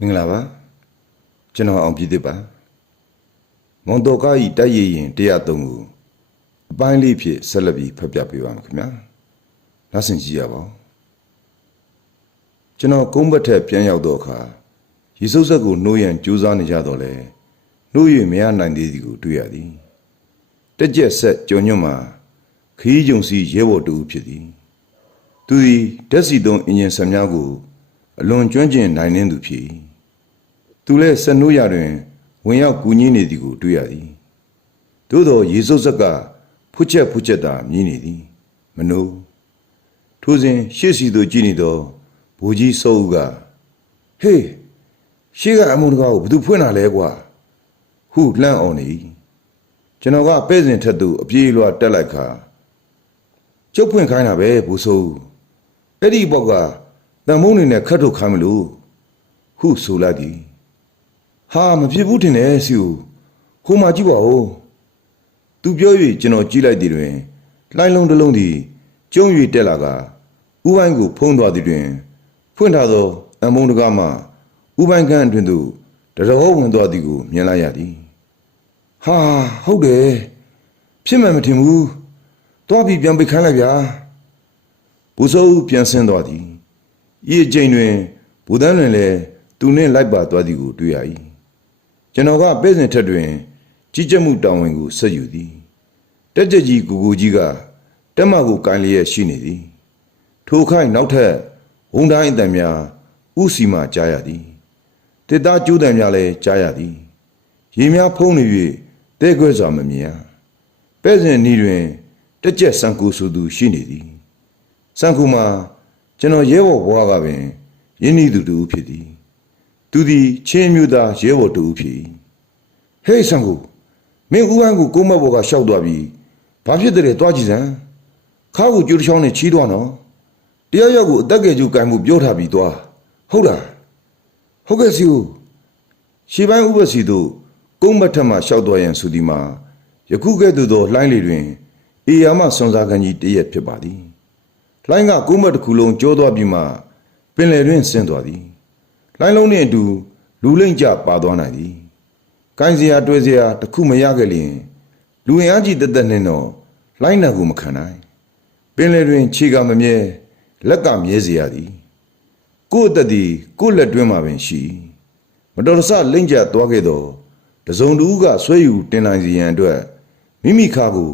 မင်္ဂလာပါကျွန်တော်အောင်ပြည်သစ်ပါမွန်တော်ကားဤတိုက်ရရင်103ကိုအပိုင်းလေးဖြစ်ဆက်လက်ပြီးဖတ်ပြပေးပါမယ်ခင်ဗျာနောက်ဆင်ကြည့်ရပါဦးကျွန်တော်ကုန်းဘက်ထက်ပြန်ရောက်တော့အခါရေစုပ်ဆက်ကိုနှိုးရန်ကြိုးစားနေကြတော့လေနှိုး၍မရနိုင်သေးသည်ကိုတွေ့ရသည်တက်ကြက်ဆက်ကြော်ညွန့်မှာခီးကြုံစီရဲဘော်တူဖြစ်သည်သူသည်ဓက်စီသုံးအင်ဂျင်ဆံများကိုအလွန်ကျွမ်းကျင်နိုင်နှင်းသူဖြစ်၏ သူလည်းဆက်နိုးရတွင် ဝင်ရောက်ကူညီနေသည်ကိုတွေ့ရသည်သို့သောရေစုပ်ဆက်ကဖွချက်ဖွချက်သာမြည်နေသည်မနိုးထိုစဉ်ရှေ့စီသို့ကြည့်နေသောဘိုးကြီးစောဦးကဟေးရှေ့ကအမုန်းတကားကိုဘယ်သူဖွင့်တာလဲကွာဟုလှမ်းအောင်နေ၏ကျွန်တော်ကပဲ့စဉ်ထက်သို့အပြေးလွှာတက်လိုက်ခါကျုပ်ဖွင့်ခိုင်းတာပဲဘိုးစိုးအဲ့ဒီဘောက်ကတန်မုံနေနဲ့ခတ်ထုတ်ခိုင်းမလို့ဟုဆိုလိုက်သည် ဟာမဖြစ်ဘူးထင်တယ်စီဦးဟိုမှာကြည့်ပါဦးသူပြော၍ကျွန်တော်ကြည့်လိုက်သည်တွင်လှိုင်းလုံးတစ်လုံးသည်ကျုံ၍တက်လာကဥပိုင်းကိုဖုံးသွားသည်တွင် ဖွင့်ထားသောအမုံတကားမှဥပိုင်းကန်းအတွင်သို့တတော်ဝင်သွားသည်ကိုမြင်လိုက်ရသည်ဟာဟုတ်တယ်ဖြစ်မှန်မထင်ဘူးသွားပြီးပြန်ပိတ်ခိုင်းလိုက်ဗျာဘုဇောပြန်ဆင်းသွားသည်ဤအချိန်တွင်ဘုဒ္ဓလွင်လည်းသူနှင့်လိုက်ပါသွားသည်ကိုတွေ့ရ၏ ကျွန်တော်ကပဲ့စဉ်ထက်တွင် ကြီးကြပ်မှုတောင်းဝင်ကိုဆက်ယူသည်တက်ကြက်ကြီးကိုကိုကြီးကတက်မကိုကိုင်လျက်ရှိနေသည် ထိုခိုင်နောက်ထပ်ဝုံတိုင်းအတန်များဥစီမှကြားရသည်တစ်သားကျိုးတန်များလည်းကြားရသည်ရေများဖုံးနေ၍တဲခွဲစွာမမြင်ရပဲ့စဉ်ဤတွင်တက်ကြက်ဆန်ကူဆိုသူရှိနေသည်စံကူမှာကျွန်တော်ရဲဘော်ဘွားကပင်ယင်းဤသူတူဖြစ်သည် သူသည်ချင်းမျိုးသားရဲဘော်တူဖြစ်၏ဟေးစံကူမင်းဦးဟန်ကိုကိုမက်ဘော်ကရှောက်သွားပြီးဘာဖြစ်တဲ့လဲတွားကြည့်စမ်းခါကိုကြိုးတစ်ချောင်းနဲ့ချီးတော့နော်တရားရောက်ကိုအတက်ကယ်ကျူကင်မှုပြောထားပြီးသွားဟုတ်လားဟုတ်ကဲ့စီဦးရှေးပိုင်းဥပစီတို့ကုန်းမထက်မှရှောက်သွားရန်ဆိုဒီမှာယခုကဲ့သို့သောလှိုင်းလေတွင်အေယာမဆွန်စားခန်းကြီးတရက်ဖြစ်ပါသည်လိုင်းကကုန်းမက်တစ်ခုလုံးကျိုးသွားပြီးမှပင်လယ်တွင်ဆင်းသွားသည် လိုင်းလုံးနဲ့အတူလူလိမ့်ကြပါသွားနိုင်သည်။ကိုင်းစရာတွေ့စရာတခုမရခဲ့လျင်လူဝင်အားကြီးတက်တက်နဲ့တော့လိုင်းနာကိုမခံနိုင်။ပင်လယ်တွင်ခြေကမမြဲလက်ကမြဲစရာသည်။ကို့အသက်သည်ကို့လက်တွင်းမှာပင်ရှိ။မတော်တဆလိမ့်ကြသွားခဲ့သောတစုံတူကဆွဲယူတင်နိုင်စီရန်အတွက်မိမိခါကို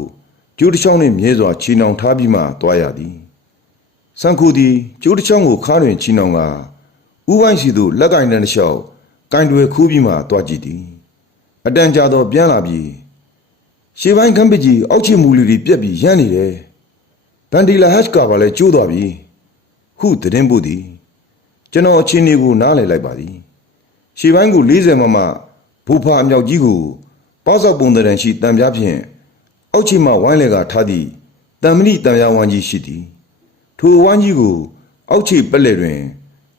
ကျိုးတစ်ချောင်းနှင့်မြဲစွာချီနှောင်ထားပြီးမှသွားရသည်။စံခုသည်ကျိုးတစ်ချောင်းကိုခါတွင်ချီနှောင်ကား ဥပိုင်းစီသို့လက်ကင်တန်းတစ်လျှောက်ကင်တွေခူးပြီးမှတွားကြည့်သည်အတန်ကြာတော့ပြန်လာပြီးရှေးပိုင်းခမ်းပကြီးအောက်ချီမူလီတွေပြက်ပြီးရမ်းနေတယ်ဗန်ဒီလာဟက်ကာပါလဲကျိုးသွားပြီဟုသတင်းပို့သည်ကျွန်တော်အချင်းလေးကိုနားလည်လိုက်ပါသည်ရှေးပိုင်းကို40မမဘူဖာအမြောက်ကြီးကိုပေါဆောက်ပုံတရံရှိတံပြားဖြင့်အောက်ချီမှဝိုင်းလေကထားသည့်တံမဏိတံပြားဝမ်းကြီးရှိသည်ထိုဝမ်းကြီးကိုအောက်ခြေပက်လက်တွင်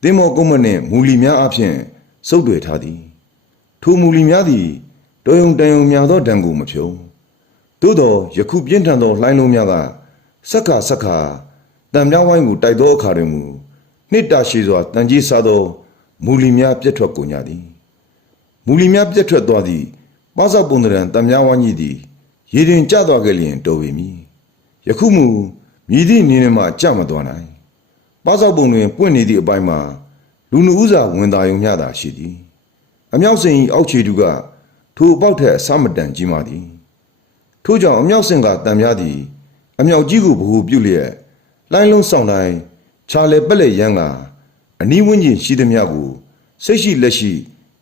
သင်္ဘောကုန်းမနှင့်မူလီများအဖျင်စုပ်တွေထားသည် ထိုမူလီများသည်တော်ယုံတန်ယုံများသောဒဏ်ကိုမဖြုံသို့သောယခုပြင်းထန်သောလှိုင်းလုံးများကစက္ခာစက္ခာတံမြဝိုင်းကိုတိုက်သောအခါတွင်မူနှစ်တာရှိစွာတန်ကြီးစားသောမူလီများပြတ်ထွက်ကုန်ကြသည်မူလီများပြတ်ထွက်သွားသည့်ပါစောက်ပုံတရံတံမြဝိုင်းကြီးသည်ရေတွင်ကျသွားခဲ့လျင်တော်ပေမည်ယခုမူမြည်သည့်နေနေမှကြမသွားနိုင် ပါစောက်ပုံတွင်ပွင့်နေသည့်အပိုင်းမှာလူနူးစာဝင်သာယုံမျှသာရှိသည်အမြောက်စင်၏အောက်ခြေတူကထိုအပေါက်ထက်အဆမတန်ကြီးမာသည်ထို့ကြောင့်အမြောက်စင်ကတံများသည်အမြောက်ကြီးကိုဗဟုပြုလျက်လိုင်းလုံးဆောင်တိုင်းခြာလေပက်လက်ရန်ကအနီးဝန်းကျင်ရှိသည်များကိုစိတ်ရှိလက်ရှိ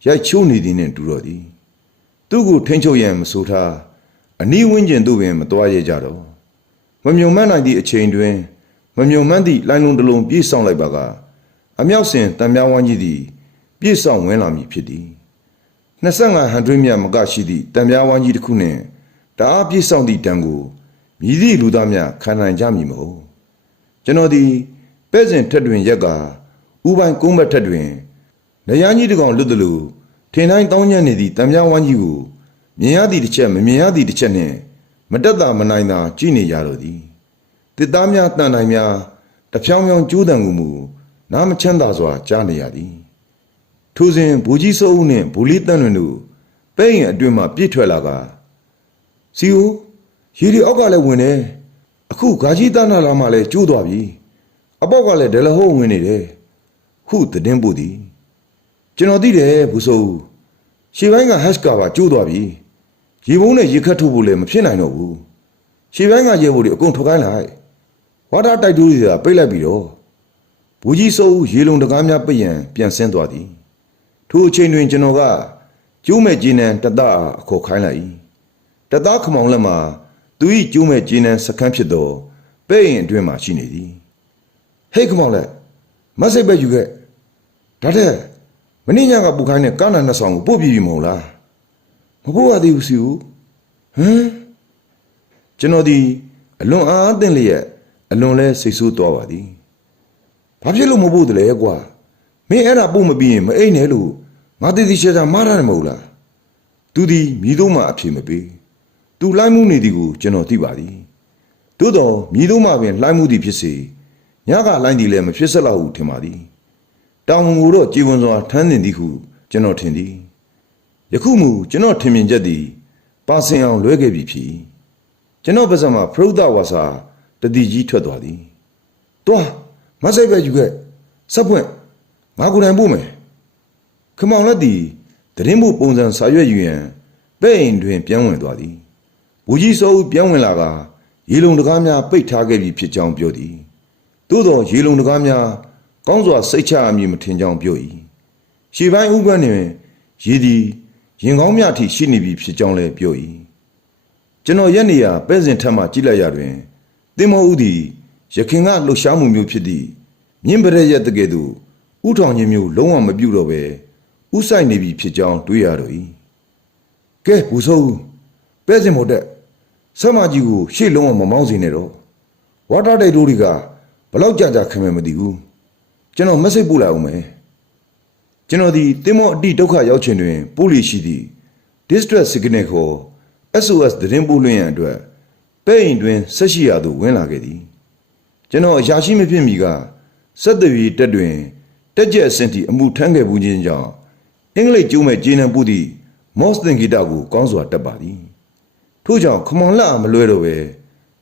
ရိုက်ချိုးနေသည်နှင့်တူတော်သည်သူ့ကိုထိန်ချုပ်ရန်မဆိုထားအနီးဝန်းကျင်သို့ပင်မတွားရကြတော့မမြုံမှန်းနိုင်သည့်အချိန်တွင် မမြုံမှန်းသည့်လိုင်းလုံးတစ်လုံးပြေးဆောင်လိုက်ပါကအမြောက်စင်တံမြဝန်းကြီးသည် ပြေးဆောင်ဝင်လာမည်ဖြစ်သည်25ဟန်ဒရစ်မြတ်မကရှိသည့်တံမြဝန်းကြီးတစ်ခုနှင့်တအားပြေးဆောင်သည့်တံကိုမြည်သည့်လူသားများခံနိုင်ကြမည်မဟုတ်ကျွန်တော်သည်ပဲ့စဉ်ထက်တွင်ရက်ကဥပိုင်းကုန်းဘက်ထက်တွင်နေရကြီးတစ်ကောင်လွတ်သလိုထင်တိုင်းတောင်းညံ့နေသည့်တံမြဝန်းကြီးကိုမြင်ရသည့်တစ်ချက်မမြင်ရသည့်တစ်ချက်နှင့်မတက်တာမနိုင်တာကြည်နေရတော့သည် တစ်သားများတန်တိုင်းများတဖြောင်းဖြောင်းကျိုးတန်ကူမူနားမချမ်းသာစွာကြားနေရသည်ထိုစဉ်ဘူကြီးစိုးဦးနှင့်ဘူလီတန်းလွင်တို့ပဲ့ရင်အတွင်းမှပြစ်ထွက်လာကစီဦးရေဒီအောက်ကလည်းဝင်တယ်အခုဂါကြီးတန်းနာလာမှလည်းကျိုးသွားပြီအပေါက်ကလည်းဒလဟိုးဝင်နေတယ်ဟုသတင်းပို့သည်ကျွန်တော်သိတယ်ဘူစိုးဦးရှေ့ပိုင်းကဟက်ကာပါကျိုးသွားပြီရေပုံးနဲ့ရေခတ်ထုတ်ဖို့လည်းမဖြစ်နိုင်တော့ဘူးရှေ့ပိုင်းကရေဖို့တွေအကုန်ထွက်ခိုင်းလိုက် ဝါတာတိုက်တူးတွေကပိတ်လိုက်ပြီးတော့ဘူကြီးစိုးဦးရေလုံတကားများပိတ်ရန်ပြန်ဆင်းသွားသည်ထိုအချိန်တွင်ကျွန်တော်ကကျိုးမဲ့ကျင်းနံတတအားအခေါ်ခိုင်းလိုက်၏တတခမောင်လက်မှာသူ၏ကျိုးမဲ့ကျင်းနံစခန်းဖြစ်သောပဲ့ရင်အတွင်းမှာရှိနေသည်ဟေးခမောင်လက်မဆိတ်ပဲယူခဲ့ဒါတဲ့မင်းညကပူခိုင်းတဲ့ကားနာနှစ်ဆောင်ကိုပို့ပြပြီမဟုတ်လားမပို့ရသေးဘူးစီဦးဟမ်ကျွန်တော်ဒီအလွန်အားအသင့်လျက် အလွန်လဲစိတ်ဆိုးသွားပါသည်ဘာဖြစ်လို့မပို့တယ်လဲကွာမင်းအဲ့ဒါပို့မပြီးရင်မအိမ်နဲ့လို့ငါတည်တည်ရှာရှာမှားရတယ်မဟုတ်လားသူဒီမြည်တော့မှအဖြေမပေးသူလိုက်မှုနေသည်ကိုကျွန်တော်သိပါသည်သို့တော့မြည်တော့မှပင်လိုက်မှုသည်ဖြစ်စေညကလိုင်းသည်လည်းမဖြစ်ဆက်လောက်ဟုထင်ပါသည်တောင်ဝန်ကိုတော့ကြည်ဝန်စွာထမ်းနေသည်ဟုကျွန်တော်ထင်သည်ယခုမူကျွန်တော်ထင်မြင်ချက်သည်ပါစင်အောင်လွဲခဲ့ပြီဖြစ်ကျွန်တော်ပါစမှာဖရုဒဝါစာ တတိကြီးထွက်သွားသည်တွားမဆိုင်ပဲယူခဲ့စပ်ပွင့်ငါကိုယ်တိုင်ပို့မယ်ခမောင်လက်သည်တရင်မှုပုံစံစာရွက်ယူရန်ပဲ့အိမ်တွင်ပြန်ဝင်သွားသည်ဘူကြီးစောဦးပြန်ဝင်လာကရေလုံတကားများပိတ်ထားခဲ့ပြီဖြစ်ကြောင်းပြောသည်သို့သောရေလုံတကားများကောင်းစွာစိတ်ချအမည်မထင်ကြောင်းပြော၏ရှေပိုင်းဥပန်းတွင်ရေသည်ရင်ကောင်းများထိရှိနေပြီဖြစ်ကြောင်းလည်းပြော၏ကျွန်တော်ရက်နေရပဲ့စင်ထက်မှကြည့်လိုက်ရတွင် တင်မောဦးသည်ရခင်ကလှူရှားမှုမျိုးဖြစ်သည့်မြင့်ပရက်ရက်တကယ်သူဥထောင်ခြင်းမျိုးလုံးဝမပြုတ်တော့ပဲဥဆိုင်နေပြီဖြစ်ကြောင်းတွေးရတော့၏ကဲဘူဆိုးပဲစင်မို့တက်ဆက်မကြီးကိုရှေ့လုံးဝမမောင်းစေနဲ့တော့ဝါတာတိုက်တို့တွေကဘလောက်ကြာကြာခင်မယ်မသိဘူးကျွန်တော်မက်ဆေ့ပို့လိုက်အောင်မယ်ကျွန်တော်ဒီတင်မောအတိဒုက္ခရောက်ခြင်းတွင်ပို့လီရှိသည့် distress signal ခေါ် SOS သတင်းပို့လွှင့်ရန်အတွက် ပဲ့အိမ်တွင်ဆက်ရှိရာသို့ဝင်လာခဲ့သည်ကျွန်တော်အရာရှိမဖြစ်မီကစက်သွေးတက်တွင်တက်ကြက်အဆင့်တီအမှုထမ်းခဲ့မှုချင်းကြောင့်အင်္ဂလိပ်ကျိုးမဲ့ဂျင်းနံပူသည့်မော့စ်သင်ဂီတာကိုကောင်းစွာတက်ပါသည်ထို့ကြောင့်ခမောင်လက်အမလွဲတော့ပဲ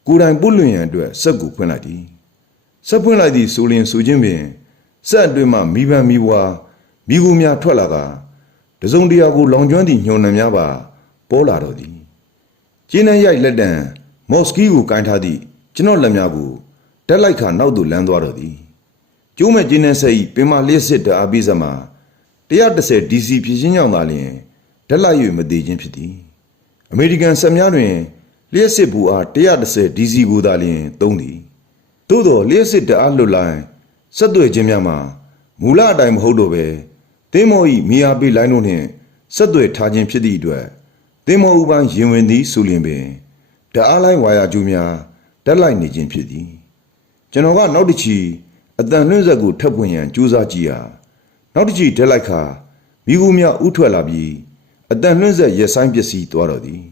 ကိုယ်တိုင်ပုတ်လွင်ရန်အတွက်စက်ကိုဖွင့်လိုက်သည်စက်ဖွင့်လိုက်သည့်ဆိုလင်ဆိုခြင်းပင်စက်အတွင်းမှမိပန်းမိဘွားမိကိုများထွက်လာကတစုံတရာကိုလောင်ကျွမ်းသည့်ညှို့နှံများပါပေါ်လာတော့သည်ကျင်းနှံရိုက်လက်တံ မော့စကီကိုကင်ထားသည့်ကျွန်တော်လက်များကိုတက်လိုက်ခါနောက်သို့လမ်းသွားတော့သည်ကျိုးမဲ့ကျင်းတဲ့ဆက်ဤပင်မလျှက်စစ်တအားပြီးစမှာ130 DC ဖြစ်ချင်းကြောင့်သာလျှင်ဓာတ်လိုက်၍မသေးခြင်းဖြစ်သည်အမေရိကန်ဆက်များတွင်လျှက်စစ်ဘူအား130 DC ကိုသာလျှင်သုံးသည်သို့သောလျှက်စစ်တအားလွတ်လိုက်ဆက်သွယ်ခြင်းများမှာမူလအတိုင်းမဟုတ်တော့ပဲသင်းမောဤမိယာပေးလိုင်းတို့နှင့်ဆက်သွယ်ထားခြင်းဖြစ်သည့်အတွက်သင်းမောဥပန်းရင်ဝင်သည်ဆိုလျင်ပင် ဓာတ်အားလိုင်းဝါယာကျိုးများဓာတ်လိုက်နေခြင်းဖြစ်သည်ကျွန်တော်ကနောက်တစ်ချီအတန်လွှင့်ဆက်ကိုထပ်ပွင့်ရန်ကြိုးစားကြည့်ရာနောက်တစ်ချီတက်လိုက်ခါမိကူများဥထွက်လာပြီးအတန်လွှင့်ဆက်ရက်ဆိုင်ပစ္စည်းသွားတော့သည်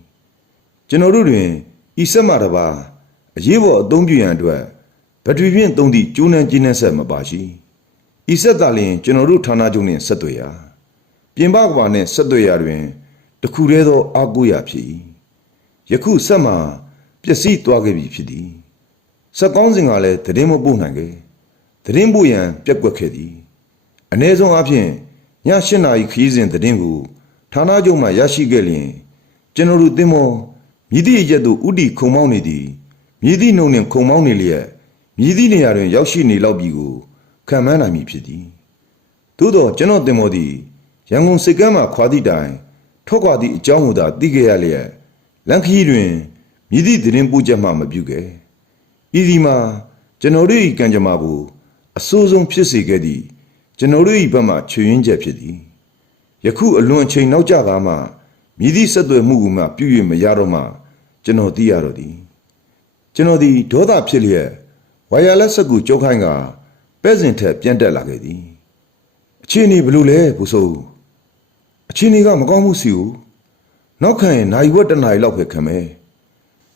ကျွန်တော်တို့တွင်ဤဆက်မှတပါအရေးပေါ်အသုံးပြုရန်အတွက်ဘက်ထရီဖြင့်သုံးသည့်ကျိုးနှံကျင်းနှံဆက်မပါရှိဤဆက်သာလျှင်ကျွန်တော်တို့ဌာနချုပ်နှင့်ဆက်သွယ်ရာပြင်ပကဘာနှင့်ဆက်သွယ်ရာတွင်တခုတည်းသောအာကိုရာဖြစ်၏ ယခုဆက်မှာပျက်စီးသွားခဲ့ပြီဖြစ်သည်ဆက်ကောင်းစဉ်ကလည်းသတင်းမပို့နိုင်ခဲ့သတင်းပို့ရန်ပြက်ကွက်ခဲ့သည်အ ਨੇ ဆုံးအဖြစ်ည၈နာရီခရီးစဉ်သတင်းကိုဌာနချုပ်မှရရှိခဲ့လျင်ကျွန်တော်တို့တင်မောမြည်သည့်အရက်သို့ဥတီခုံမောင်းနေသည်မြည်သည့်နှုံနှင့်ခုံမောင်းနေလျက်မြည်သည့်နေရာတွင်ရောက်ရှိနေလောက်ပြီကိုခံမှန်းနိုင်မည်ဖြစ်သည်သို့သောကျွန်တော်တင်မောသည်ရန်ကုန်စိတ်ကမ်းမှခွာသည့်တိုင်ထွက်ခွာသည့်အကြောင်းကိုသာသိခဲ့ရလျက် လန်ခီးတွင်မြည်သည့်သတင်းပို့ချက်မှမပြုခဲ့ဤဒီမှာကျွန်တော်တို့၏ကံကြမ္မာကိုအဆိုးဆုံးဖြစ်စေခဲ့သည့်ကျွန်တော်တို့၏ဘက်မှချွေရင်းချက်ဖြစ်သည်ယခုအလွန်အချိန်နောက်ကျကားမှမြည်သည့်ဆက်သွယ်မှုကမှပြု၍မရတော့မှကျွန်တော်သိရတော့သည်ကျွန်တော်သည်ဒေါသဖြစ်လျက်ဝါယာလက်ဆက်ကိုကြုတ်ခိုင်းကပဲ့စင်ထက်ပြန်တက်လာခဲ့သည်အခြေအနေဘယ်လိုလဲဘုဆိုးအခြေအနေကမကောင်းဘူးစီဦး နောက်ခံရင်နိုင်ဝက်တစ်နာရီလောက်ပဲခံမယ်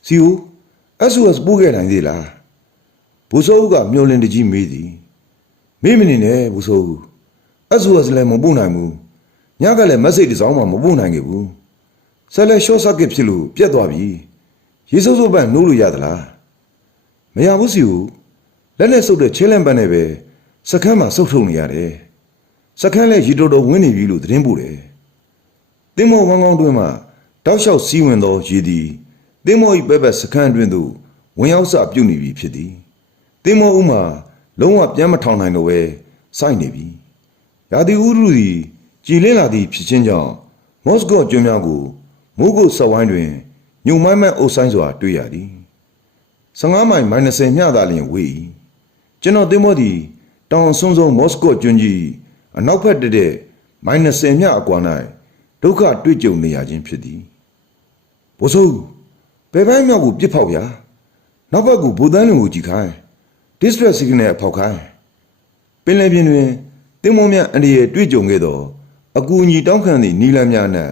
စီဦး SOS ပို့ခဲ့နိုင်သေးလားဘူဆိုးကမျောလင်းတကြီးမေးသည်မေးမနေနဲ့ဘူဆိုး SOS လည်းမပို့နိုင်ဘူးညကလည်းမက်ဆေ့တစ်စောင်းမှမပို့နိုင်ခဲ့ဘူးဆက်လက်ရှော့ဆက်ကစ်ဖြစ်လို့ပြတ်သွားပြီရေစိုးစိုးပန့်နှိုးလို့ရသလားမရဘူးစီဦးလက်နဲ့စုပ်တဲ့ချင်းလန့်ပန်းနဲ့ပဲစကမ်းမှာစုပ်ထုံနေရတယ်စကမ်းလည်းရီတော်တော်ဝင်းနေပြီလို့သတင်းပို့တယ်တင်းမောဝမ်းကောင်းတွင်းမှာ တောက်လျှောက်စီးဝင်သောရေသည်တင်းမော၏ပဲဘက်စကမ်းတွင်သို့ဝင်ရောက်စပြုတ်နေပြီဖြစ်သည်တင်းမောဦးမှာလုံးဝပြန်မထောင်နိုင်တော့ပဲစိုက်နေပြီရာသီဥတုသည်ကြည်လင်းလာသည့်ဖြစ်ခြင်းကြောင့်မော်စကိုကျွန်းများကိုမိုးကုတ်ဆက်ဝိုင်းတွင်ညုံမိုင်းမန့်အုပ်ဆိုင်စွာတွေ့ရသည်15မိုင် -30 မျှသာလျှင်ဝေး၏ကျွန်တော်သင်္ဘောသည်တောင်ဆွန်းဆုံးမော်စကိုကျွန်းကြီးအနောက်ဘက်တတဲ့ -30 မျှအကွာ၌ဒုက္ခတွေ့ကြုံနေရခြင်းဖြစ်သည် ဘိုးစိုးဘယ်ပိုင်းမြောက်ကိုပြစ်ဖောက်ဗျာနောက်ဘက်ကဘူတန်းလွင်ကိုကြည်ခိုင်း distress signal အဖောက်ခိုင်းပင်လယ်ပြင်တွင်တင်မောများအန္တရာယ်တွေ့ကြုံခဲ့သောအကူအညီတောင်းခံသည့်နီလန်းများနဲ့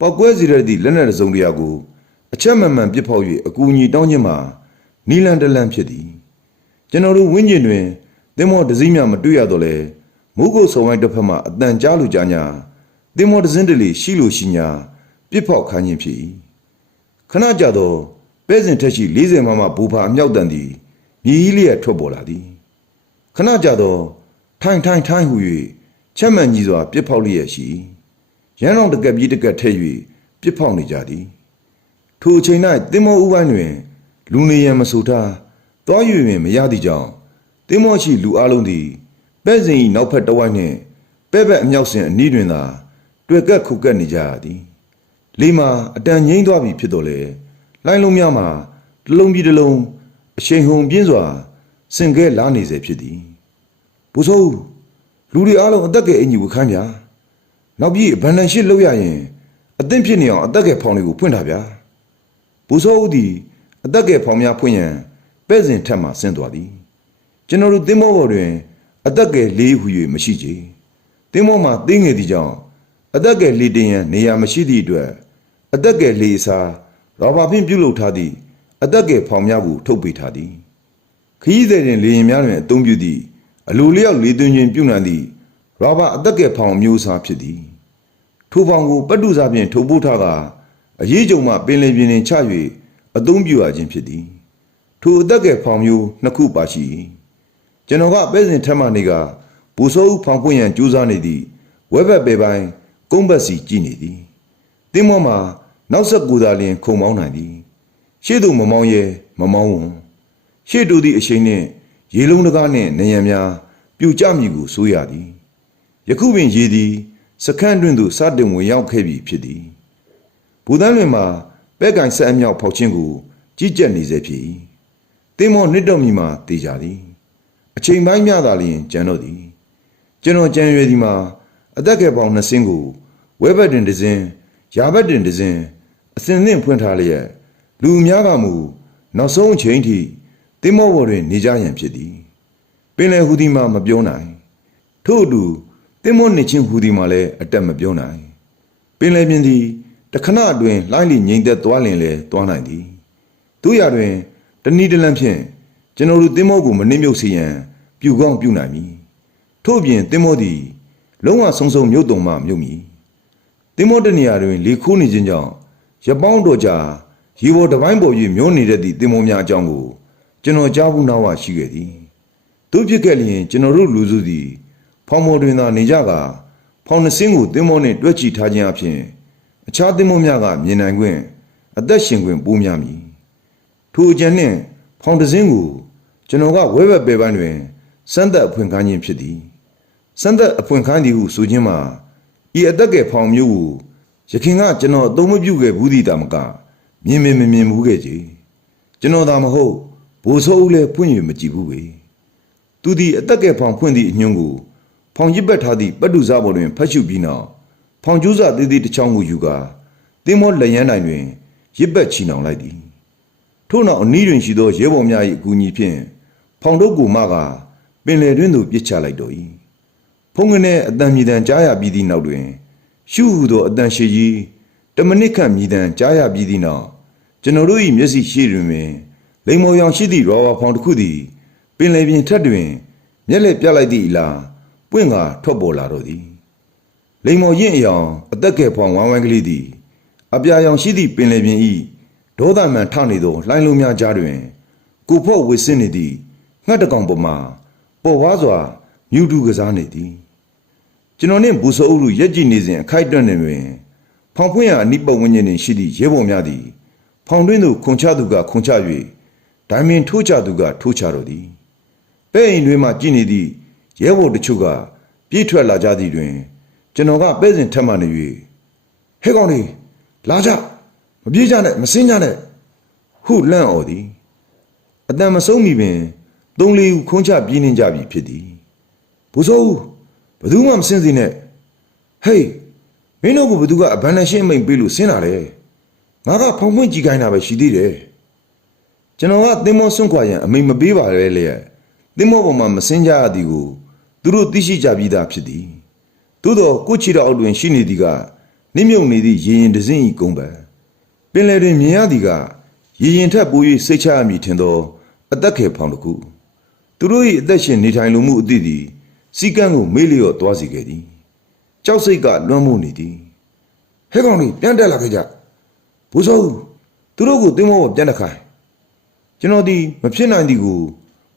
ပောက်ကွဲစေရသည့်လက်နက်တစ်စုံတစ်ရာကိုအချက်မှန်မှန်ပစ်ဖောက်၍အကူအညီတောင်းခြင်းမှာနီလန်းတလန်းဖြစ်သည်ကျွန်တော်တို့ဝင်းကျင်တွင်တင်မောတစ်စည်းများမတွေ့ရတော့လဲမိုးကုတ်ဆုံဝိုင်းတစ်ဖက်မှအတန်ကြားလူကြားညာတင်မောတစ်စင်းတလေရှိလို့ရှိညာပစ်ဖောက်ခိုင်းခြင်းဖြစ်၏ ခဏကြာသောပဲ့စင်ထက်ရှိ40မမဘူဖာအမြောက်တန်သည်မြည်ကြီးလျက်ထွက်ပေါ်လာသည်ခဏကြာတော့ထိုင်ထိုင်ထိုင်ဟူ၍ချက်မှန်ကြီးစွာပြစ်ဖောက်လျက်ရှိရန်တော်တကက်ပြီးတကက်ထဲ့၍ပြစ်ဖောက်နေကြသည်ထိုအချိန်၌တင်မောဥပိုင်းတွင် လူနေရန်မဆိုထားသွား၍ပင်မရသည့်ကြောင့်တင်မောရှိလူအလုံးသည်ပဲ့စဉ်၏နောက်ဖက်တစ်ဝိုင်းနှင့်ပဲ့ဘက်အမြောက်ဆင်အနီးတွင်သာတွေ့ကက်ခုကက်နေကြရသည် လေးမှာအတန်ငိမ့်သွားပြီဖြစ်တော့လေလိုင်းလုံးများမှာတစ်လုံးပြီးတစ်လုံးအချိန်ဟုန်ပြင်းစွာဆင်ကဲလာနေစေဖြစ်သည်ဘုဆိုးလူတွေအားလုံးအသက်ကဲအင်ကြီးဝခမ်းဗျာနောက်ပြီးအဘန်ဒန်ရှစ်လောက်ရရင်အသင့်ဖြစ်နေအောင်အသက်ကဲဖောင်တွေကိုဖွင့်တာဗျာဘုဆိုးဦးသည်အသက်ကဲဖောင်များဖွင့်ရန်ပဲ့စဉ်ထက်မှဆင်းသွားသည်ကျွန်တော်တို့သင်းမောပေါ်တွင် အသက်ကဲလေးဟူ၍မရှိချေသင်းမောမှာတင်းငယ်သည့်ကြောင့်အသက်ကဲလေးတင်ရန်နေရာမရှိသည့်အတွက် အသက်ကဲလေးအစားရောဘာဖြင့်ပြုတ်လုပ်ထားသည့်အသက်ကဲဖောင်များကိုထုတ်ပေးထားသည်ခရီးသည်တင်လေရင်များတွင်အသုံးပြုသည့်အလိုလျောက်လေသွင်းခြင်းပြုနိုင်သည့်ရောဘာအသက်ကဲဖောင်အမျိုးအစားဖြစ်သည်ထိုဖောင်ကိုပတ္တုစာဖြင့်ထုတ်ပိုးထားကအရေးကြုံမှပင်လယ်ပြင်တွင်ချ၍အသုံးပြုရခြင်းဖြစ်သည်ထိုအသက်ကဲဖောင်မျိုးနှစ်ခုပါရှိ၏ကျွန်တော်ကပဲ့စဉ်ထက်မှနေကဘူဆိုးဦးဖောင်ပွင့်ရန်ကြိုးစားနေသည့်ဝက်ဘက်ပေပိုင်းကုန်းဘက်စီကြည့်နေသည် တင်းမောမှာနောက်ဆက်ကူသာလျင်ခုံမောင်းနိုင်သည်ရှေ့သို့မမောင်းရဲမမောင်းဝန်ရှေ့တူသည့်အရှိန်နှင့် ရေလုံးတကားနှင့်နေရံများပြူကျမည်ကိုဆိုရသည်ယခုပင်ရေသည်စခန်းတွင်သို့စတင်ဝင်ရောက်ခဲ့ပြီဖြစ်သည်ဘူတန်းလွင်မှာပဲ့ကန်ဆက်အမြောက်ဖောက်ခြင်းကိုကြီးကြက်နေစေဖြစ်၏တင်းမောနှစ်တော်မီမှာတည်ကြသည်အချိန်ပိုင်းများသာလျှင်ကျန်တော့သည်ကျွန်တော်ကြံရွယ်ဒီမှာအသက်ကယ်ပေါင်းနှစ်စင်းကိုဝဲဘက်တွင်တစ်စင်း ရာဘက်တွင်တစ်စင်းအစင်သင့်ဖွင့်ထားလျက်လူအများကမူနောက်ဆုံးအချိန်ထိတင်းမောဘော်တွင် နေကြရန်ဖြစ်သည်ပင်လယ်ဟူသည်မှာမပြောနိုင်ထို့အတူတင်းမောနေချင်းဟူသည်မှာလည်းအတက်မပြောနိုင်ပင်လယ်ပြင်သည်တခဏအတွင်းလိုင်းလီငိမ့်သက်သွားလင်လဲသွားနိုင်သည်တို့ရတွင်တနည်းတလန်းဖြင့်ကျွန်တော်တို့တင်းမောကိုမနှိမ့်မြုပ်စေရန်ပြုကောင်းပြုနိုင်မည်ထို့ပြင်တင်းမောသည်လုံးဝဆုံဆုံမြုပ်တုံမှမြုပ်မည် တင်းမောတနေရာတွင် လေခိုးနေခြင်းကြောင့်ရပောင်းတော်ကြာရေပေါ်တစ်ပိုင်းပေါ်၍မျောနေတဲ့သည့်တင်းမောများအကြောင်းကိုကျွန်တော်ကြားဘူးနာဝရှိခဲ့သည်သူဖြစ်ခဲ့လျင်ကျွန်တော်တို့လူစုသည် ဖောင်မော်တွင်သာနေကြကဖောင်နှစင်းကိုတင်းမောနှင့်တွဲချီထားခြင်းအပြင်အခြားတင်းမောများကမြင်နိုင်ခွင့်အသက်ရှင်ခွင့်ပိုးများမည်ထိုအကြံနှင့်ဖောင်တစ်စင်းကိုကျွန်တော်ကဝဲဘက်ပဲပိုင်းတွင်စမ်းသက်အဖွင့်ခိုင်းခြင်းဖြစ်သည်စမ်းသက်အဖွင့်ခိုင်းသည်ဟုဆိုခြင်းမှာ ဤအသက်ကယ်ဖောင်မျိုးကိုရခင်ကကျွန်တော်အသုံးမပြုခဲ့ဘူးသည်တာမကမြင်မင်မမြင်ဘူးခဲ့ကြီးကျွန်တော်သာမဟုတ်ဘိုးစိုးဦးလည်းဖွင့်ရမကြည့်ဘူးပဲသူသည်အသက်ကယ်ဖောင်ဖွင့်သည့်အညွန့်ကိုဖောင်ရစ်ပတ်ထားသည့်ပတ်တူစားပေါ်တွင်ဖတ်ရှုပြီးနောက်ဖောင်ကျိုးစာသေးသေးတစ်ချောင်းကိုယူကာတင်းမောလက်ရန်တိုင်တွင်ရစ်ပတ်ချီနှောင်လိုက်သည်ထို့နောက်အနီးတွင်ရှိသောရဲဘော်များ၏အကူအညီဖြင့်ဖောင်တို့ကိုမကပင်လယ်တွင်သို့ပြစ်ချလိုက်တော်၏ ဖုန်ကနေအတန်မြည်တန်ကြားရပြီးသည့်နောက်တွင် ရှုဟူသောအတန်ရှိကြီးတမနစ်ခန့်မြည်တန်ကြားရပြီးသည့်နောက်ကျွန်တော်တို့၏မျက်စိရှိတွင်ပင်လိမ္မော်ရောင်ရှိသည့်ရောဘာဖောင်တစ်ခုသည်ပင်လယ်ပြင်ထက်တွင်မျက်လက်ပြလိုက်သည့်အလားပွင့်ကာထွက်ပေါ်လာတော့သည်လိမ္မော်ရင့်အယောင်အသက်ကဲဖောင်ဝမ်းဝမ်းကလေးသည်အပြာရောင်ရှိသည့်ပင်လယ်ပြင်ဤဒေါသမှန်ထနေသောလှိုင်းလုံးများကြားတွင်ကိုဖို့ဝစ်စင်းနေသည့်ငှက်တကောင်ပေါ်မှာပေါ်ဝါးစွာမြူတူကစားနေသည် ကျွန်တော်နှင့်ဘူစောအုပ်တို့ရက်ကြည့်နေစဉ်အခိုက်အတန့်တွင်ဖောင်ဖွင့်ရာအနိပတ်ဝန်းကျင်တွင်ရှိသည့်ရဲဘော်များသည်ဖောင်တွင်းသို့ခုန်ချသူကခုန်ချ၍ဒိုင်မင်ထိုးချသူကထိုးချတော်သည်ပဲ့အိမ်တွေမှကြည်နေသည့်ရဲဘော်တချို့ကပြေးထွက်လာကြသည်တွင် ကျွန်တော်ကပဲ့စဉ်ထက်မှနေ၍ဟဲ့ကောင်လေးလာကြမပြေးကြနဲ့မစင်းကြနဲ့ဟုလန့်អော်သည်အတန်မဆုံးမီပင်သုံးလေးဦးခုံးချပြေးနေကြပြီဖြစ်သည်ဘုစိုးဦး ဘယ်သူမှမစင်းစေနဲ့ဟေးမင်းတို့ကဘယ်သူကအဘန်နဲ့ရှင်းအမိန်ပေးလို့စင်းလာတယ်ငါကဖောင်ဖွင့်ကြည့်ခိုင်းတာပဲရှိသေးတယ်ကျွန်တော်ကသင်္ဘောဆွန့်ခွာရန်အမိန်မပေးပါရဲလေသင်္ဘောပေါ်မှာမစင်းကြရသည်ကိုသူတို့သိရှိကြပြီးသားဖြစ်သည်သို့သောကိုချီတော်အောက်တွင်ရှိနေသည်ကနစ်မြုပ်နေသည့်ရေရင်တစင်းဤကုန်းပံပင်လယ်တွင်မြင်ရသည်ကရေရင်ထက်ပို၍စိတ်ချရမည်ထင်သောအသက်ခေဖောင်တစ်ခုသူတို့၏အသက်ရှင်နေထိုင်လိုမှုအသည့်သည် စီကံကိုမေးလျော့သွားစေခဲ့သည်ကြောက်စိတ်ကလွှမ်းမိုးနေသည်ဟဲ့ကောင်လေးပြန်တက်လာခဲ့ကြဘိုးစိုးသူတို့ကိုသင်္ဘောပေါ်ပြန်တက်ခိုင်းကျွန်တော်ဒီမဖြစ်နိုင်သည်ကို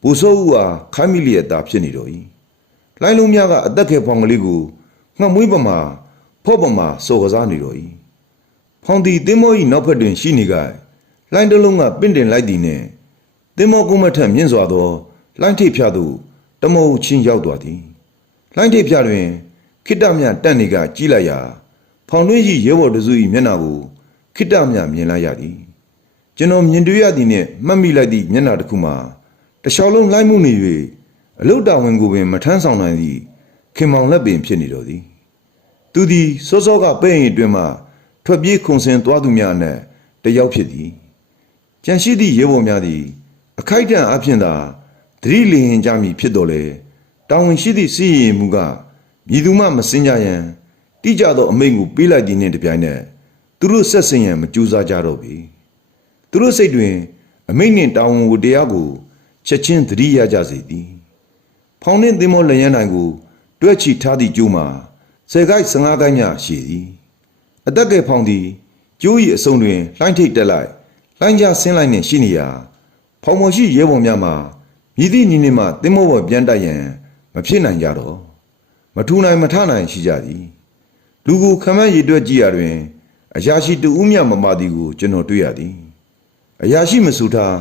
ဘိုးစိုးဦးဟာခိုင်းမိလျက်သားဖြစ်နေတော့၏လိုင်းလုံးများကအသက်ခဲဖောင်ကလေးကိုငှက်မွေးပမာဖော့ပမာစော်ကစားနေတော့၏ဖောင်ဒီတင်းမော၏နောက်ဖက်တွင်ရှိနေကလိုင်းတစ်လုံးကပင့်တင်လိုက်သည်နှင့်တင်းမောကုန်းမထက်မြင့်စွာသောလိုင်းထိပ်ဖြာသို့တမုံချင်းရောက်သွားသည် လိုင်းထိပ်ဖြာတွင်ခိတ္တမြတက်နေကကြီးလိုက်ရာဖောင်တွင်းရှိရဲဘော်တစု၏မျက်နှာကိုခိတ္တမြမြင်လိုက်ရသည်ကျွန်တော်မြင်တွေ့ရသည်နှင့်မှတ်မိလိုက်သည့်မျက်နှာတစ်ခုမှာတလျှောက်လုံးလိုက်မှုနေ၍အလုတ်တာဝန်ကိုပင်မထမ်းဆောင်နိုင်သည့်ခင်မောင်လက်ပင်ဖြစ်နေတော်သည်သူသည်စောစောကပဲ့ရင်အတွင်းမှထွက်ပြေးခုန်ဆင်းသွားသူများအနက်တစ်ယောက်ဖြစ်သည်ကြံရှိသည့်ရဲဘော်များသည် အခိုက်အတန့်အဖြစ်သာသတိလျင်ကြမည်ဖြစ်တော်လေ တာဝန်ရှိသည့်စီရင်မှုကမြည်သူမှမစင်ကြရန်တိကျသောအမိန့်ကိုပေးလိုက်သည်နှင့်တပြိုင်နက်သူတို့ဆက်ဆင်ရန်မကြိုးစားကြတော့ပေသူတို့စိတ်တွင် အမိန့်နှင့်တာဝန်ကိုတရားကိုချက်ချင်းသတိရကြစေသည်ဖောင်နှင့်သင်္ဘောလျံနိုင်ကို တွဲချီထားသည့်ကျိုးမှာဆယ်ကိုက်15ကိုက်ညရှိသည်အတက်ကဲဖောင်သည်ကျိုး၏အစုံတွင်လှိုင်းထိတ်တက်လိုက်လှိုင်းကြဆင်းလိုက်နှင့်ရှိနေရာဖောင်မော်ရှိရဲဘော်များမှာမြည်သည့်ညီနေမှသင်္ဘောပေါ်ပြန်တိုက်ရန်မ ဖြစ်နိုင်ကြတော့မထူနိုင်မထနိုင်ရှိကြသည်လူကိုခံမရည်တွက်ကြည့်ရတွင်အရာရှိတူဦးမြမမာသည်ကိုကျွန်တော်တွေ့ရသည်အရာရှိမဆိုထား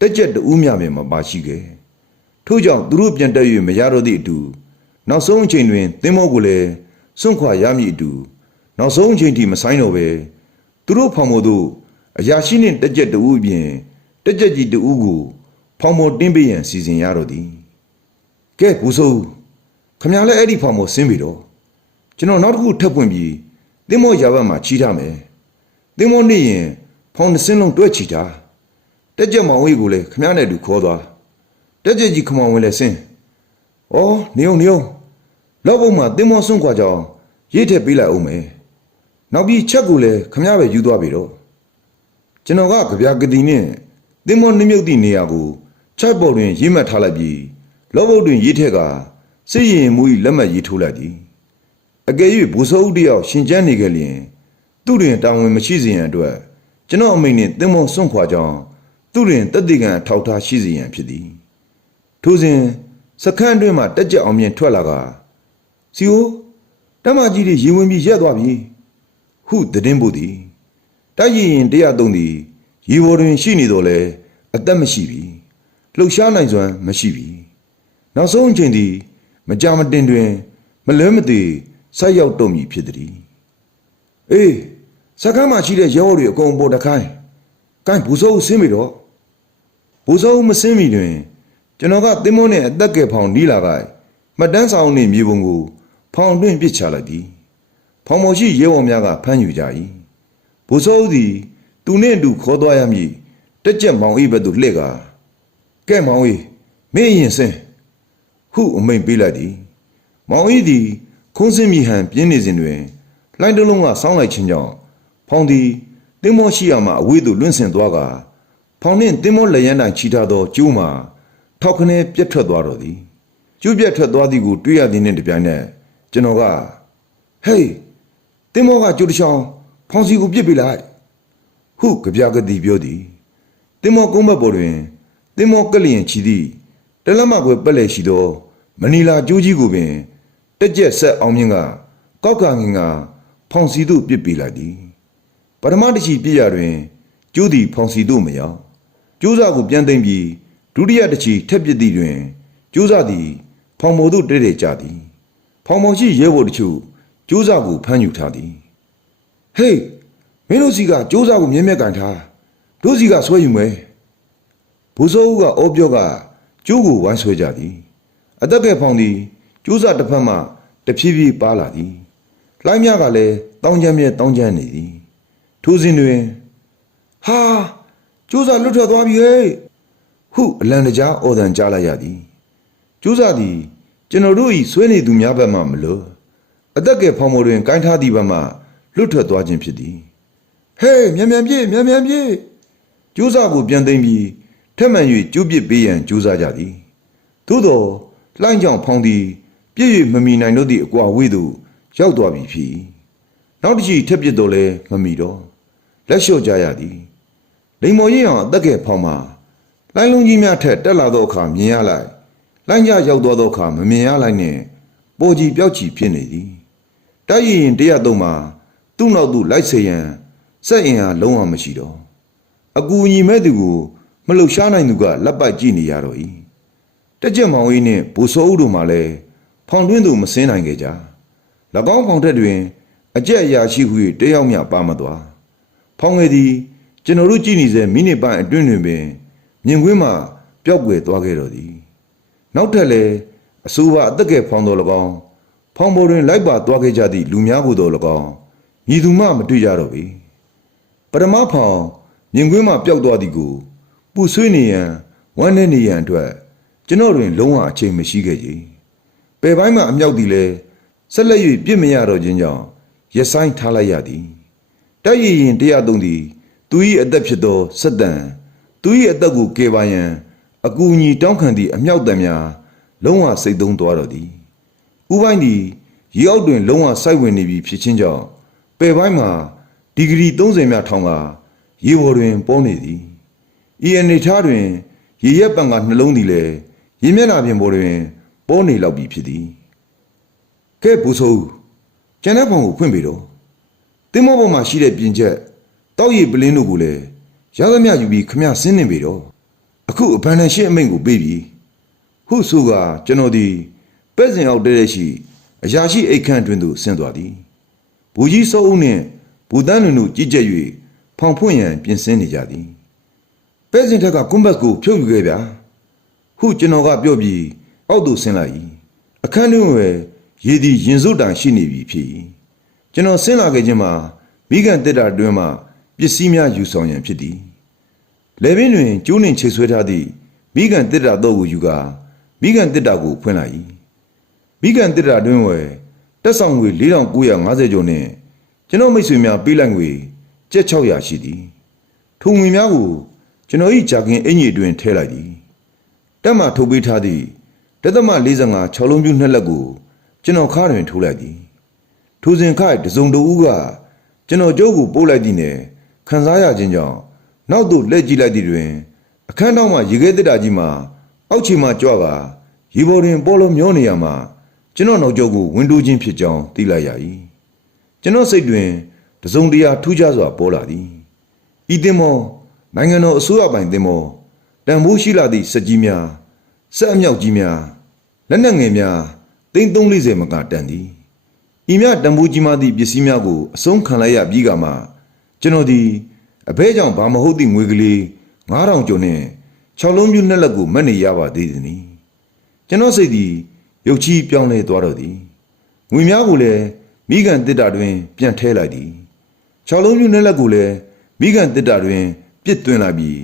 တက်ကြက်တူးမြမယ်မပါရှိခဲ့ထို့ကြောင့်သူတို့ပြန်တက်၍မရတော့သည့်အတူနောက်ဆုံးအချိန်တွင်သင်္ဘောကိုလည်းစွန့်ခွာရမည်အတူနောက်ဆုံးအချိန်ထိမဆိုင်တော့ပဲသူတို့ဖောင်မို့သို့အရာရှိနှင့်တက်ကြက်တူးအပြင်တက်ကြက်ကြီးတူးကိုဖောင်မို့တင်းပေးရန်စီစဉ်ရတော့သည် ကဲဘူဆိုးခမများလည်းအဲ့ဒီဖောင်မို့ဆင်းပြီတော့ကျွန်တော်နောက်တစ်ခုထပ်ပွင့်ပြီးသင်္ဘောရာဘက်မှာချီးထားမယ်သင်္ဘောနေရင်ဖောင်တစ်စင်းလုံးတွဲချီထားတက်ကြက်မောင်ဝေးကိုလည်းခမည်းနဲ့တူခေါ်သွားတက်ကြက်ကြီးခမောင်ဝေးလည်းဆင်းဩနေုံနေုံလောက်ပုံမှာတင်းမောဆွန့်ခွာကြအောင်ရေးထက်ပေးလိုက်အောင်မယ်နောက်ပြီးချက်ကိုလည်းခမည်းပဲယူသွားပြီတော့ကျွန်တော်ကကြပြာကတိနဲ့တင်းမောနှမြုပ်သည့်နေရာကိုချက်ပေါ်တွင်ရေးမှတ်ထားလိုက်ပြီး လောက်ပုတ်တွင်ရေးထက်ကစစ်ရင်မူ၏လက်မှတ်ရေးထိုးလိုက်သည်အကယ်၍ဘူစောဦးတယောက်ရှင်ကျန်းနေခဲ့လျင်သူတွင်တာဝန်မရှိစေရန်အတွက်ကျွန်တော်အမိန်နှင့်တင်းမောဆွန့်ခွာကြောင်းသူတွင်တက်တိကံအထောက်ထားရှိစေရန်ဖြစ်သည်ထိုစဉ်စခန်းအတွင်းမှတက်ကြက်အောင်မြင်ထွက်လာကစီယိုတမကြီးတွေရေဝင်ပြီးရက်သွားပြီဟုသတင်းပို့သည်တိုက်ရင်ရင်တရားသုံးသည်ရေပေါ်တွင်ရှိနေတော့လဲအသက်မရှိပြီလှုပ်ရှားနိုင်စွမ်းမရှိပြီ နောက်ဆုံးအချိန်သည် မကြမတင်တွင် မလွဲမသွေဆိုက်ရောက်တော့မည်ဖြစ်သည်အေးစခန်းမှာရှိတဲ့ရဲဘော်တွေအကုန်ပေါ်တခိုင်းကိုင်းဘူစိုးဆင်းပြီတော့ဘိုးစောမစင်းမီတွင် ကျွန်တော်ကသင်းမုန်းနဲ့အသက်ကယ်ဖောင်နီးလာကမှတ်တမ်းဆောင်နေမြေပုံကို ဖောင်တွင်ပစ်ချလိုက်သည်ဖောင်မော်ရှိရဲဘော်များကဖမ်းယူကြ၏ဘိုးစောသည် သူနှင့်အတူခေါ်သွားရမည်တက်ကြက်မောင်၏ဘက်သို့လှည့်ကာကဲမောင်၏မင်းအရင်စင်း ဟုအမိန်ပေးလိုက်သည်မောင်၏သည်ခုံးစင်းမိဟန်ပြင်းနေစဉ်တွင်လှိုင်းတစ်လုံးကဆောင်းလိုက်ခြင်းကြောင့်ဖောင်သည်တင်းမောရှိရမှအဝေးသို့လွင့်ဆင်သွားကာဖောင်နှင့်တင်းမောလက်ရန်တိုင်ချီထားသောကျိုးမှာထောက်ခနဲပြတ်ထွက်သွားတော်သည်ကျိုးပြတ်ထွက်သွားသည်ကိုတွေ့ရသည်နှင့်တပြိုင်နက်ကျွန်တော်ကဟဟေးတင်မောကကျိုးတစ်ချောင်းဖောင်စီကိုပြစ်ပေးလိုက်ဟုကြပြကတိပြောသည်တင်မောကုန်းဘက်ပေါ်တွင်တင်မောကလျင်ချီသည် တလက်မကွယ်ပက်လက်ရှိသော မနီလာကျိုးကြီးကိုပင်တက်ကြက်ဆက်အောင်မြင့်ကကောက်ကငင်ကဖောင်စီသို့ပြစ်ပေးလိုက်သည်ပထမတစ်ချီပြစ်ရတွင်ကျိုးသည်ဖောင်စီသို့မရောက်ကျိုးစားကိုပြန်သိမ့်ပြီးဒုတိယတစ်ချီထက်ပြစ်သည်တွင်ကျိုးစားသည် ဖောင်မိုသို့တဲတဲကြသည် ဖောင်မောင်ရှိရဲဘော်တို့ချို့ကျိုးစားကိုဖမ်းယူထားသည်ဟေးမင်းတို့စီကကျိုးစားကိုမြဲမြဲကန်ထားတို့စီကဆွဲယူမယ်ဘိုးစိုးဦးကအောပြောက ကျိုးကိုဝိုင်းဆွဲကြသည်အသက်ကဲဖောင်သည်ကျိုးစားတစ်ဖက်မှတဖြည်းဖြည်းပါလာသည်လှိုင်းမြကလည်းတောင်းချမ်းမြဲတောင်းချမ်းနေသည်ထိုစဉ်တွင်ဟာကျိုးစားလွတ်ထွက်သွားပြီဟဲ့ဟုအလံတကြားအော်တန်ကြားလိုက်ရသည်ကျိုးစားသည်ကျွန်တော်တို့ဤဆွဲနေသူများဘက်မှမလို့အသက်ကဲဖောင်မော်တွင်ကိုင်းထားသည့်ဘက်မှလွတ်ထွက်သွားခြင်းဖြစ်သည်ဟေးမြန်မြန်ပြေးမြန်မြန်ပြေးကျိုးစားကိုပြန်သိမ့်ပြီး ထက်မှန်၍ကျိုးပစ်ပေးရန်ကြိုးစားကြသည်သို့သောလှိုင်းကြောင်ဖောင်သည်ပြည့်၍မမီနိုင်တော့သည့်အကွာဝေးသို့ရောက်သွားပြီဖြစ်၏နောက်တစ်ချီထက်ပစ်တော့လဲမမီတော့လက်လျှော့ကြရသည်လိမ္မော်ရင်အောင်အသက်ကဲဖောင်မှာလိုင်းလုံးကြီးများထက်တက်လာသောအခါမြင်ရလိုက်လိုင်းကြရောက်သွားသောအခါမမြင်ရလိုက်နဲ့ပေါ်ကြီးပျောက်ချီဖြစ်နေသည်တိုက်ရင်တရသုံးမှာသူ့နောက်သူလိုက်စေရန်စက်အင်အားလုံးဝမရှိတော့အကူအညီမဲ့သူကို မလှုပ်ရှားနိုင်သူကလက်ပိုက်ကြည့်နေရတော့၏တက်ကြက်မောင်ကြီးနှင့်ဘူစောဦးတို့မှလည်းဖောင်တွင်းသူမစင်းနိုင်ကြကြ၎င်းဖောင်ထက်တွင် အကြက်အရာရှိဟု၍တယောက်မျှပါမသွားဖောင်ငယ်သည်ကျွန်တော်တို့ကြည့်နေစေမိနစ်ပိုင်းအတွင်းတွင်ပင်မြင်ကွင်းမှပျောက်ကွယ်သွားခဲ့တော်သည်နောက်ထပ်လည်းအဆိုပါအသက်ကဲဖောင်းတော်၎င်းဖောင်းပေါ်တွင်လိုက်ပါသွားခဲ့ကြသည့်လူများကိုတော်၎င်းညီသူမှမတွေ့ကြတော့ပေပထမဖောင်းမြင်ကွင်းမှပျောက်သွားသည်ကို ပူဆွေးနေရန်ဝမ်းနေနေရန်အတွက်ကျွန်တော်တွင် လုံးဝအချိန်မရှိခဲ့ကြပယ်ပိုင်းမှအမြောက်သည်လည်းဆက်လက်၍ပြစ်မရတော့ခြင်းကြောင့်ရက်ဆိုင်ထားလိုက်ရသည်တိုက်ရရင်တရားသုံးသည်သူ၏အသက်ဖြစ်သောစက်တန်သူ၏အသက်ကိုကယ်ပါရန်အကူအညီတောင်းခံသည့်အမြောက်တံများလုံးဝစိတ်သုံးသွားတော့သည်ဥပိုင်းသည်ရေအောက်တွင် လုံးဝစိုက်ဝင်နေပြီဖြစ်ခြင်းကြောင့်ပယ်ပိုင်းမှာဒီဂရီ30မြထောင်ကရေပေါ်တွင်ပေါ်နေသည် ဤအနေထားတွင်ရေရက်ပံကနှလုံးသည်လည်းရေမျက်နှာပြင်ပေါ်တွင်ပေါ်နေလောက်ပြီဖြစ်သည်ကဲဘူဆိုးကျန်တဲ့ဖောင်ကိုဖွင့်ပေးတော့တင်းမောပေါ်မှာရှိတဲ့ပြင်ချက်တောက်ရည်ပလင်းတို့ကိုလည်းရသမျှယူပြီးခမဆင်းနေပြီတော့အခုအဘန်နဲ့ရှင်းအမိန့်ကိုပေးပြီဟုဆိုကကျွန်တော်ဒီပဲ့စင်အောင်တဲတဲ့ရှိအရာရှိအိတ်ခန့်တွင်သို့ဆင်းသွားသည်ဘူကြီးစောဦးနှင့်ဘူတန်းလွင်တို့ကြည်ကြက်၍ဖောင်ဖွင့်ရန်ပြင်ဆင်နေကြသည် ပဲ့စင်ထက်ကကွန်ဘတ်ကိုဖြုတ်ယူခဲ့ဗျာဟုကျွန်တော်ကပြောပြီးအောက်သို့ဆင်းလိုက်၏အခန်းတွင်ဝယ်ရေသည်ရင်စုတိုင်ရှိနေပြီဖြစ်၏ကျွန်တော်ဆင်းလာခဲ့ခြင်းမှာမိကန်တက်တာတွင်မှပစ္စည်းများယူဆောင်ရန်ဖြစ်သည်လေပင်တွင်ကျိုးနှင်ချိတ်ဆွဲထားသည့်မိကန်တစ်တာတော့ကိုယူကာမိကန်တစ်တာကိုဖွင့်လိုက်၏မိကန်တစ်တာတွင်ဝယ်တက်ဆောင်ငွေ4950ကျော်နှင့်ကျွန်တော်မိတ်ဆွေများပေးလိုက်ငွေကျက်600ရှိသည်ထိုငွေများကို ကျွန်တော်၏ဂျာကင်အင်ကြီးအတွင်ထည့်လိုက်သည်တက်မှထုတ်ပေးထားသည့်တသက်မ45 6လုံးပြူနှစ်လက်ကိုကျွန်တော်ခါတွင်ထိုးလိုက်သည်ထိုစဉ်ခိုက်တစုံတဦးကကျွန်တော်ကျုပ်ကိုပို့လိုက်သည်နှင့်ခံစားရခြင်းကြောင့်နောက်သို့လှည့်ကြည့်လိုက်သည့်တွင် အခန်းထောက်မှရေခဲတစ်တာကြီးမှာအောက်ခြေမှကြွကရေပေါ်တွင်ပေါ်လုံးမျောနေရမှာကျွန်တော်နောက်ကျောကိုဝင်တိုးခြင်းဖြစ်ကြောင်းသိလိုက်ရ၏ကျွန်တော်စိတ်တွင်တစုံတရာထူးခြားစွာပေါ်လာသည်ဤတင်မော နိုင်ငံတော်အစိုးရပိုင်တင်မောတန်ဖိုးရှိလာသည့်စက်ကြီးများစက်အမြောက်ကြီးများလက်နက်ငယ်များသိန်း340မကတန်သည်ဤမြတန်ဖိုးကြီးမားသည့်ပစ္စည်းများကိုအဆုံးခံလိုက်ရပြီးကမှကျွန်တော်သည်အဘဲကြောင့်ဘာမဟုတ်သည့်ငွေကလေး9000ကျော်နဲ့6လုံးပြူနှစ်လက်ကိုမက်နေရပါသေးသည်။ကျွန်တော်စိတ်သည်ရုပ်ချီးပြောင်းလဲသွားတော့သည်။ငွေများကိုလည်းမိကန်တစ်တာတွင် ပြန်ထဲလိုက်သည်။6လုံးပြူနှစ်လက်ကိုလည်းမိကန်တစ်တာတွင် ပြစ်သွင်းလိုက်ပြီး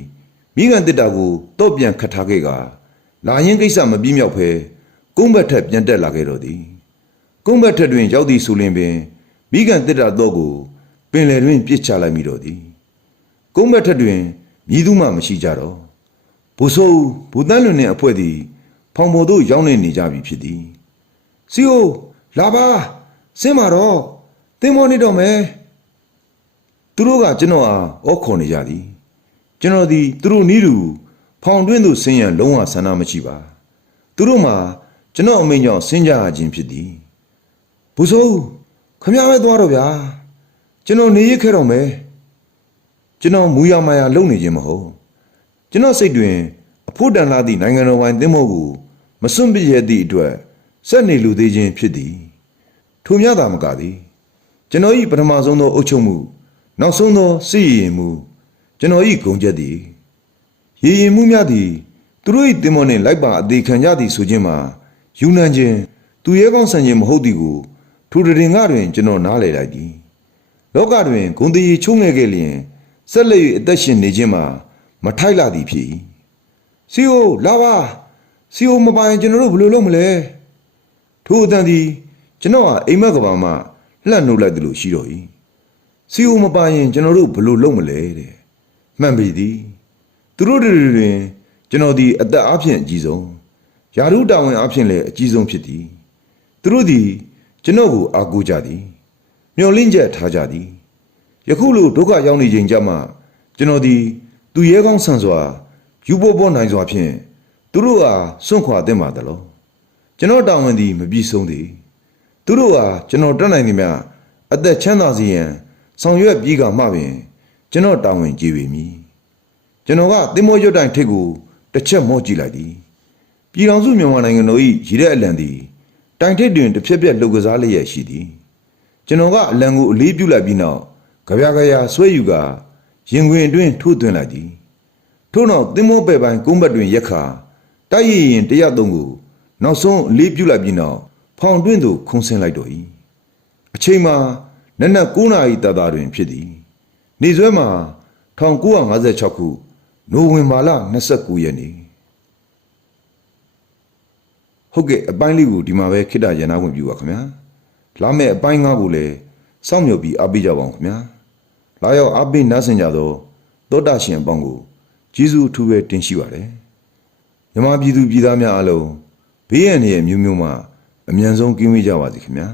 မိကန်တစ်တာကိုတော့ပြန်ခတ်ထားခဲ့ကလာရင်ကိစ္စမပြီးမြောက်ဖဲကုန်းဘက်ထက်ပြန်တက်လာခဲ့တော့သည်။ကုန်းဘက်ထက်တွင်ရောက်သည့်ဆိုလင်ပင်မိကန်တစ်တာတော့ကိုပင်လယ်တွင်ပြစ်ချလိုက်မိတော့သည်ကုန်းဘက်ထက်တွင်မြည်သူမှမရှိကြတော့ဘိုးဆိုးဘူတန်းလွင်နှင့်အဖွဲ့သည် ဖောင်ပေါ်သို့ရောက်နေနေကြပြီဖြစ်သည်စီအိုလာပါဆင်းပါတော့သင်္ဘောနေတော့မယ်သူတို့ကကျွန်တော်အားအော်ခေါ်နေကြသည် ကျွန်တော်သည်သူတို့နီးတူဖောင်တွင်းသို့ဆင်းရန်လုံးဝဆန္ဒမရှိပါသူတို့မှာကျွန်တော်အမိန့်ကြောင့်ဆင်းကြရခြင်းဖြစ်သည်ဘုဆိုးခမရပဲသွားတော့ဗျာကျွန်တော်နေရခဲ့တော့မယ်ကျွန်တော်မူရမာယာလုံနေခြင်းမဟုတ်ကျွန်တော်စိတ်တွင်အဖို့တန်လာသည့်နိုင်ငံတော်ပိုင်းသင်းမောကိုမစွန့်ပြစ်ရသည့်အတွက်စက်နေလူသေးခြင်းဖြစ်သည်ထိုမြတာမကသည်ကျွန်တော်၏ပထမဆုံးသောအုပ်ချုပ်မှုနောက်ဆုံးသောစီရင်မှု ကျွန်တော်၏ဂုံချက်သည်ရေရင်မှုများသည်သူတို့၏တင်မောနှင့်လိုက်ပါအသေးခံကြသည်ဆိုခြင်းမှာယူနန်ခြင်းသူရဲကောင်းဆန်ခြင်းမဟုတ်သည်ကိုထိုတရင်ကတွင်ကျွန်တော်နားလည်လိုက်သည်လောကတွင်ဂုံတည်ချုံငယ်ခဲ့လျင်ဆက်လက်၍အသက်ရှင်နေခြင်းမှာမထိုက်လာသည်ဖြစ်၏စီအိုလာပါစီအိုမပိုင်ကျွန်တော်တို့ဘယ်လိုလုပ်မလဲထိုအတန်သည်ကျွန်တော်ဟာအိမ်မက်ကဘာမှလှန့်နှုတ်လိုက်တယ်လို့ရှိတော့၏စီအိုမပိုင်ရင်ကျွန်တော်တို့ဘယ်လိုလုပ်မလဲတဲ့ မှန်ပြီသည်သူတို့တွေတွင်ကျွန်တော်ဒီအသက်အဖြစ်အကြီးဆုံးယာရုတာဝန်အဖြစ်လည်းအကြီးဆုံးဖြစ်သည်သူတို့သည်ကျွန်တော်ကိုအားကိုးကြသည်မျှော်လင့်ချက်ထားကြသည်ယခုလိုဒုက္ခရောက်နေချိန်ကြမှာကျွန်တော်ဒီသူရဲကောင်းဆန်စွာယူပေါ်ပေါ်နိုင်စွာဖြင့်သူတို့အားစွန့်ခွာသင့်ပါသလောကျွန်တော်တာဝန်သည်မပြီးဆုံးသေးသူတို့အားကျွန်တော်တတ်နိုင်သည်များအသက်ချမ်းသာစေရန်ဆောင်ရွက်ပြီးကမှပင် ကျွန်တော်တာဝန်ကြည်ပေမည်ကျွန်တော်ကသင်္ဘောရွတ်တိုင်ထိပ်ကိုတစ်ချက်မော့ကြည့်လိုက်သည်ပြည်တော်စုမြန်မာနိုင်ငံတော်၏ရည်တဲ့အလံသည်တိုင်ထိပ်တွင်တစ်ဖြက်ဖြက်လှုပ်ကစားလျက်ရှိသည်ကျွန်တော်ကအလံကိုအလေးပြုလိုက်ပြီးနောက်ကြပြာကြရာဆွဲယူကာရင်ခွင်အတွင်းထိုးသွင်းလိုက်သည်ထို့နောက်သင်္ဘောပဲ့ပိုင်းကုန်းဘက်တွင်ရက်ခါတိုက်ရရင်တရသုံးကိုနောက်ဆုံးအလေးပြုလိုက်ပြီးနောက်ဖောင်တွင်းသို့ခုန်ဆင်းလိုက်တော့၏အချိန်မှာနက်နက်9နာရီတာတာတွင်ဖြစ်သည် နေဆွဲမှာ1956ခုနိုဝင်ဘာလ29ရက်နေ့ဟုတ်ကဲ့အပိုင်းလေးကိုဒီမှာပဲခိတ္တရန်နာဝင်ပြပါခင်ဗျာလာမယ့်အပိုင်း၅ကိုလည်းစောင့်မျှော်ပြီးအားပေးကြပါအောင်ခင်ဗျာလာရောက်အားပေးနားဆင်ကြသောသောတာရှင်အပေါင်းကိုကျေးဇူးအထူးပဲတင်ရှိပါတယ်မြမပြည်သူပြည်သားများအားလုံးဘေးရန်ရဲ့မျိုးမျိုးမှအမြန်ဆုံးကင်းဝေးကြပါစေခင်ဗျာ